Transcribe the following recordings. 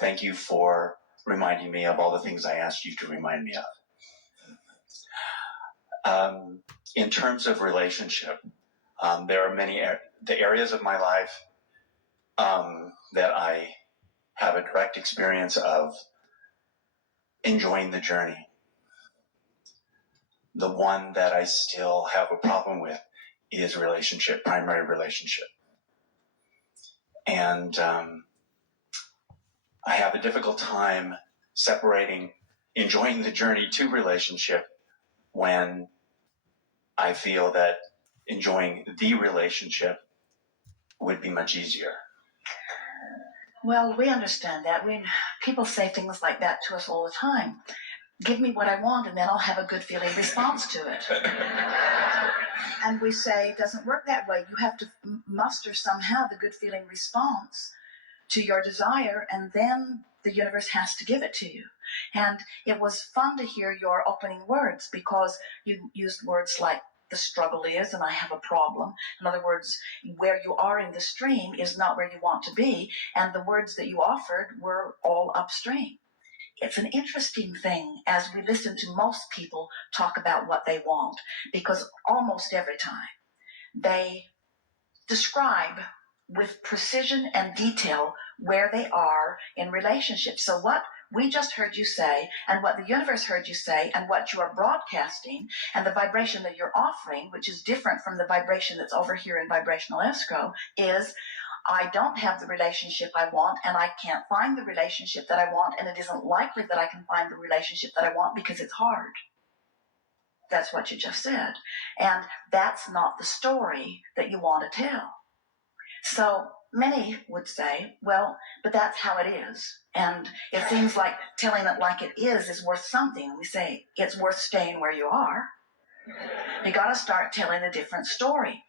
Thank you for reminding me of all the things I asked you to remind me of. In terms of relationship, there are many the areas of my life that I have a direct experience of enjoying the journey. The one that I still have a problem with is relationship, primary relationship. And I have a difficult time separating enjoying the journey to relationship when I feel that enjoying the relationship would be much easier. Well, we understand that. People say things like that to us all the time. Give me what I want and then I'll have a good feeling response to it. And we say it doesn't work that way. You have to muster somehow the good feeling response to your desire, and then the universe has to give it to you. And it was fun to hear your opening words, because you used words like the struggle is and I have a problem. In other words, where you are in the stream is not where you want to be, and the words that you offered were all upstream. It's an interesting thing as we listen to most people talk about what they want, because almost every time they describe with precision and detail where they are in relationship. So what we just heard you say, and what the universe heard you say, and what you are broadcasting, and the vibration that you're offering, which is different from the vibration that's over here in vibrational escrow, is I don't have the relationship I want, and I can't find the relationship that I want, and it isn't likely that I can find the relationship that I want because it's hard. That's what you just said. And that's not the story that you want to tell. So many would say, well, but that's how it is. And it seems like telling it like it is worth something. We say it's worth staying where you are. You got to start telling a different story.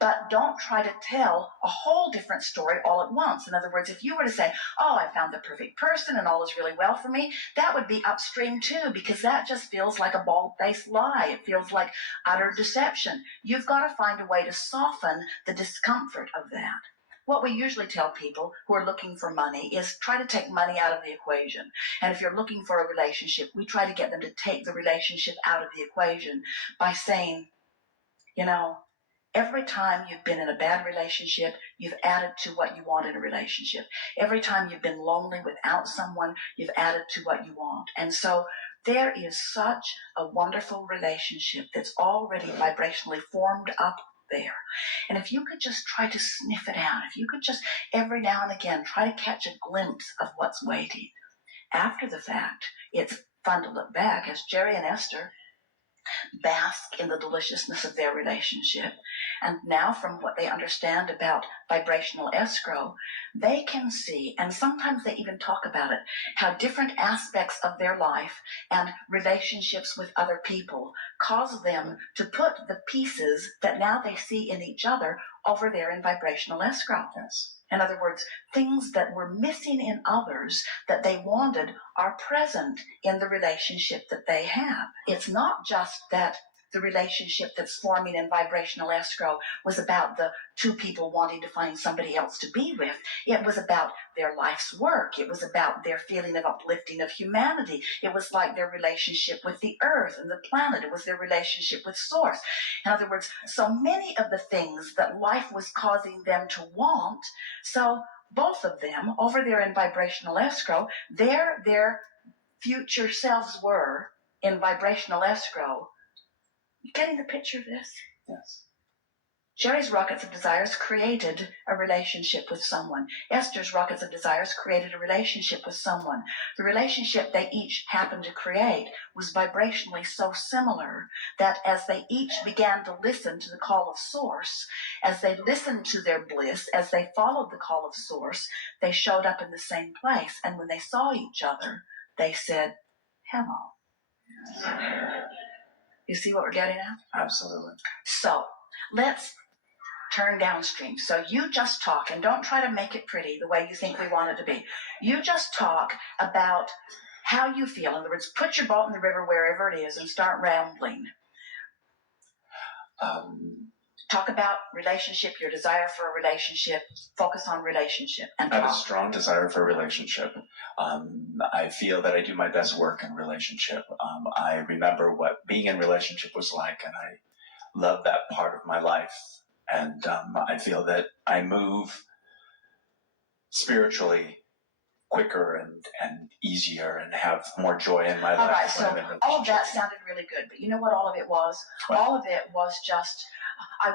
But don't try to tell a whole different story all at once. In other words, if you were to say, oh, I found the perfect person and all is really well for me, that would be upstream too, because that just feels like a bald-faced lie. It feels like utter deception. You've got to find a way to soften the discomfort of that. What we usually tell people who are looking for money is try to take money out of the equation. And if you're looking for a relationship, we try to get them to take the relationship out of the equation by saying, you know, every time you've been in a bad relationship, you've added to what you want in a relationship. Every time you've been lonely without someone, you've added to what you want. And so there is such a wonderful relationship that's already vibrationally formed up there. And if you could just try to sniff it out, if you could just every now and again try to catch a glimpse of what's waiting. After the fact, it's fun to look back as Jerry and Esther bask in the deliciousness of their relationship. And now, from what they understand about vibrational escrow, they can see, and sometimes they even talk about it, how different aspects of their life and relationships with other people cause them to put the pieces that now they see in each other over there in vibrational escrow. In other words, things that were missing in others that they wanted are present in the relationship that they have. It's not just that the relationship that's forming in vibrational escrow was about the two people wanting to find somebody else to be with. It was about their life's work. It was about their feeling of uplifting of humanity. It was like their relationship with the earth and the planet. It was their relationship with source. In other words, so many of the things that life was causing them to want, so both of them over there in vibrational escrow, their future selves were in vibrational escrow. You getting the picture of this? Yes. Jerry's rockets of desires created a relationship with someone. Esther's rockets of desires created a relationship with someone. The relationship they each happened to create was vibrationally so similar that as they each began to listen to the call of source, as they listened to their bliss, as they followed the call of source, they showed up in the same place. And when they saw each other, they said, hello. You see what we're getting at? Absolutely. So let's turn downstream. So you just talk, and don't try to make it pretty the way you think we want it to be. You just talk about how you feel. In other words, put your boat in the river wherever it is and start rambling. Talk about relationship, your desire for a relationship, focus on relationship. And I have a strong desire for a relationship. I feel that I do my best work in relationship. I remember what being in relationship was like, and I love that part of my life. And I feel that I move spiritually quicker and easier and have more joy in my life. All right, so when I'm in all of that relationship. sounded really good, but you know what all of it was? What? All of it was just, I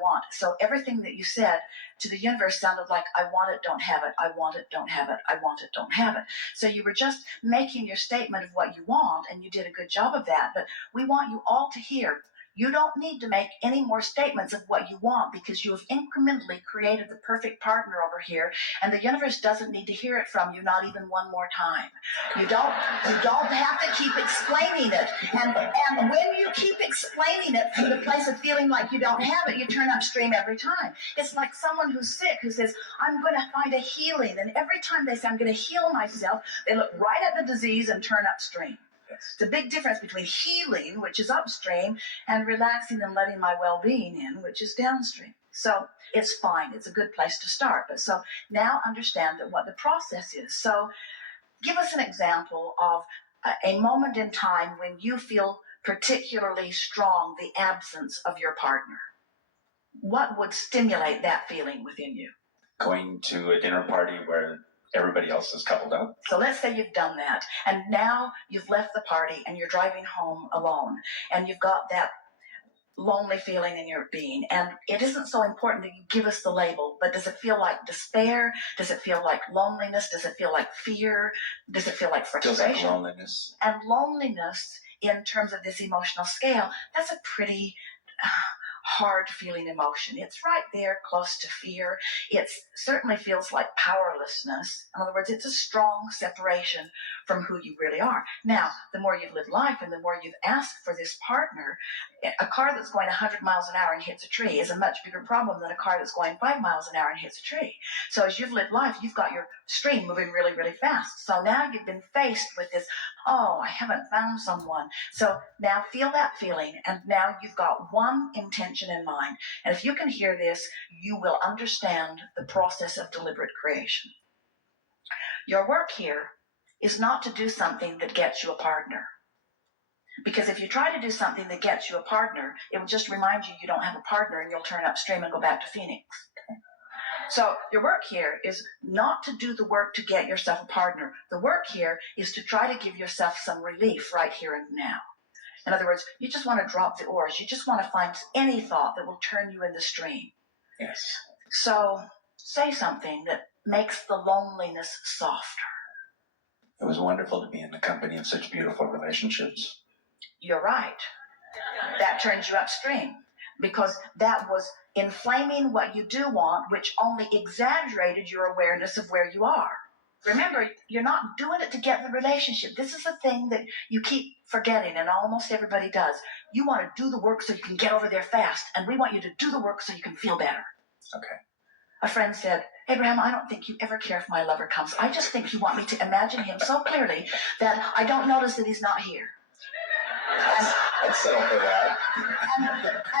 want. So everything that you said to the universe sounded like, I want it, don't have it. I want it, don't have it. I want it, don't have it. So you were just making your statement of what you want, and you did a good job of that. But we want you all to hear, you don't need to make any more statements of what you want, because you have incrementally created the perfect partner over here, and the universe doesn't need to hear it from you, not even one more time. You don't have to keep explaining it. And when you keep explaining it from the place of feeling like you don't have it, you turn upstream every time. It's like someone who's sick who says, I'm going to find a healing. And every time they say, I'm going to heal myself, they look right at the disease and turn upstream. It's a big difference between healing, which is upstream, and relaxing and letting my well-being in, which is downstream. So it's fine. It's a good place to start. But so now understand that what the process is. So give us an example of a moment in time when you feel particularly strong the absence of your partner. What would stimulate that feeling within you? Going to a dinner party where everybody else is coupled up. So let's say you've done that, and now you've left the party and you're driving home alone, and you've got that lonely feeling in your being. And it isn't so important that you give us the label, but does it feel like despair? Does it feel like loneliness? Does it feel like fear? Does it feel like frustration? Feels like loneliness. And loneliness, in terms of this emotional scale, that's a pretty hard feeling emotion. It's right there close to fear. It certainly feels like powerlessness. In other words, it's a strong separation from who you really are. Now, the more you've lived life and the more you've asked for this partner, a car that's going 100 miles an hour and hits a tree is a much bigger problem than a car that's going 5 miles an hour and hits a tree. So as you've lived life, you've got your stream moving really, really fast. So now you've been faced with this, oh, I haven't found someone. So now feel that feeling, and now you've got one intention in mind. And if you can hear this, you will understand the process of deliberate creation. Your work here is not to do something that gets you a partner. Because if you try to do something that gets you a partner, it will just remind you don't have a partner, and you'll turn upstream and go back to Phoenix. So your work here is not to do the work to get yourself a partner. The work here is to try to give yourself some relief right here and now. In other words, you just want to drop the oars. You just want to find any thought that will turn you in the stream. Yes. So say something that makes the loneliness softer. It was wonderful to be in the company of such beautiful relationships. You're right. That turns you upstream, because that was inflaming what you do want, which only exaggerated your awareness of where you are. Remember, you're not doing it to get the relationship. This is a thing that you keep forgetting, and almost everybody does. You want to do the work so you can get over there fast, and we want you to do the work so you can feel better. Okay. A friend said, Abraham, I don't think you ever care if my lover comes. I just think you want me to imagine him so clearly that I don't notice that he's not here. I'd settle for that.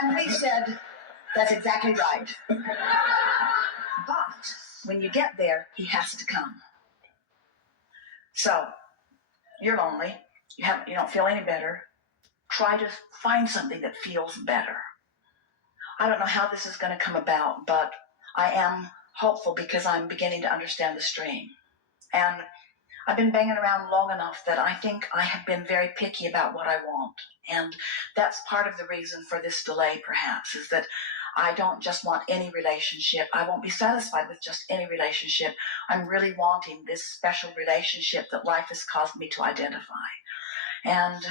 And we said, that's exactly right. But when you get there, he has to come. So you're lonely. You don't feel any better. Try to find something that feels better. I don't know how this is going to come about, but I am hopeful, because I'm beginning to understand the stream. And I've been banging around long enough that I think I have been very picky about what I want. And that's part of the reason for this delay, perhaps, is that I don't just want any relationship. I won't be satisfied with just any relationship. I'm really wanting this special relationship that life has caused me to identify. And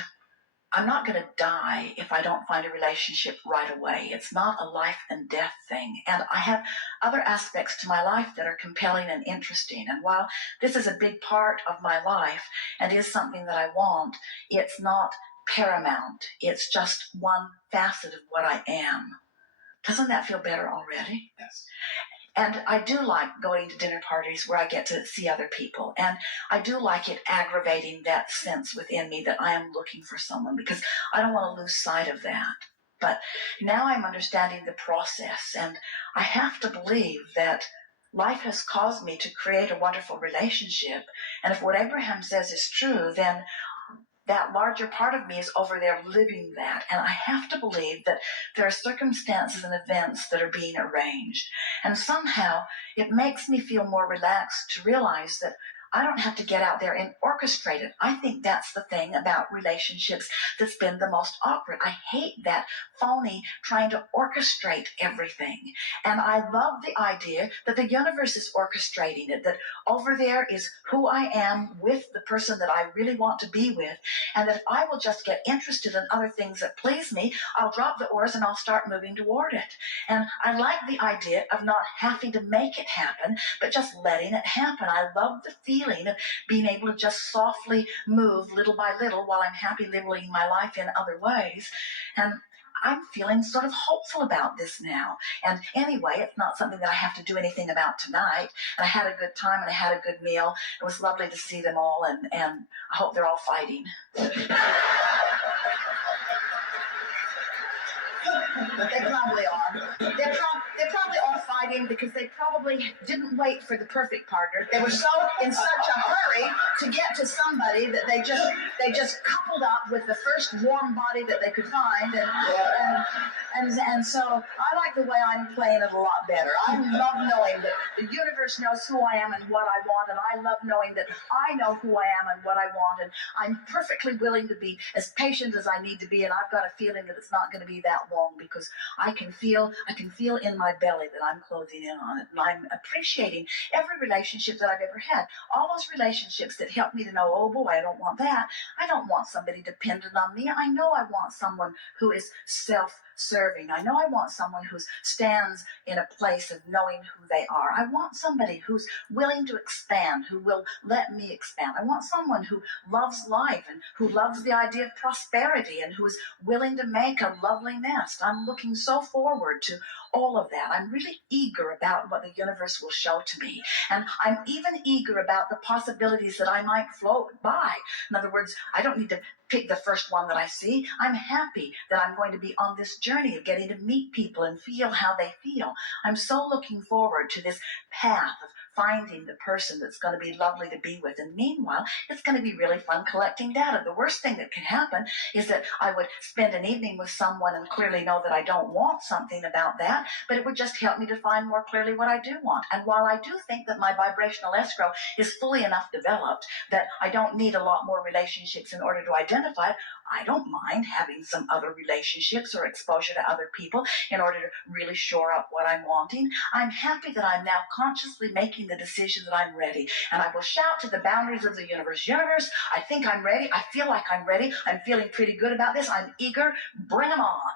I'm not going to die if I don't find a relationship right away. It's not a life and death thing. And I have other aspects to my life that are compelling and interesting. And while this is a big part of my life and is something that I want, it's not paramount. It's just one facet of what I am. Doesn't that feel better already? Yes. And I do like going to dinner parties where I get to see other people. And I do like it aggravating that sense within me that I am looking for someone, because I don't want to lose sight of that. But now I'm understanding the process, and I have to believe that life has caused me to create a wonderful relationship. And if what Abraham says is true, then that larger part of me is over there living that. And I have to believe that there are circumstances and events that are being arranged. And somehow it makes me feel more relaxed to realize that I don't have to get out there and orchestrate it. I think that's the thing about relationships that's been the most awkward. I hate that phony trying to orchestrate everything. And I love the idea that the universe is orchestrating it, that over there is who I am with the person that I really want to be with, and that if I will just get interested in other things that please me, I'll drop the oars and I'll start moving toward it. And I like the idea of not having to make it happen, but just letting it happen. I love the feeling of being able to just softly move little by little while I'm happy living my life in other ways. And I'm feeling sort of hopeful about this now. And anyway, it's not something that I have to do anything about tonight. And I had a good time and I had a good meal. It was lovely to see them all, and I hope they're all fighting. They probably are. They're probably all fighting because they probably didn't wait for the perfect partner. They were so in such a hurry to get to somebody that they just coupled up with the first warm body that they could find, and so I like the way I'm playing it a lot better. I love knowing that the universe knows who I am and what I want, and I love knowing that I know who I am and what I want, and I'm perfectly willing to be as patient as I need to be, and I've got a feeling that it's not going to be that long because I can feel in my belly that I'm closing in on it, and I'm appreciating every relationship that I've ever had. All those relationships that help me to know, oh boy, I don't want that. I don't want somebody dependent on me. I know I want someone who is self-serving. I know I want someone who stands in a place of knowing who they are. I want somebody who's willing to expand, who will let me expand. I want someone who loves life and who loves the idea of prosperity and who is willing to make a lovely nest. I'm looking so forward to all of that. I'm really eager about what the universe will show to me. And I'm even eager about the possibilities that I might float by. In other words, I don't need to pick the first one that I see. I'm happy that I'm going to be on this journey of getting to meet people and feel how they feel. I'm so looking forward to this path of finding the person that's going to be lovely to be with. And meanwhile, it's going to be really fun collecting data. The worst thing that can happen is that I would spend an evening with someone and clearly know that I don't want something about that, but it would just help me define more clearly what I do want. And while I do think that my vibrational escrow is fully enough developed that I don't need a lot more relationships in order to identify it, I don't mind having some other relationships or exposure to other people in order to really shore up what I'm wanting. I'm happy that I'm now consciously making the decision that I'm ready. And I will shout to the boundaries of the universe, universe, I think I'm ready. I feel like I'm ready. I'm feeling pretty good about this. I'm eager. Bring them on.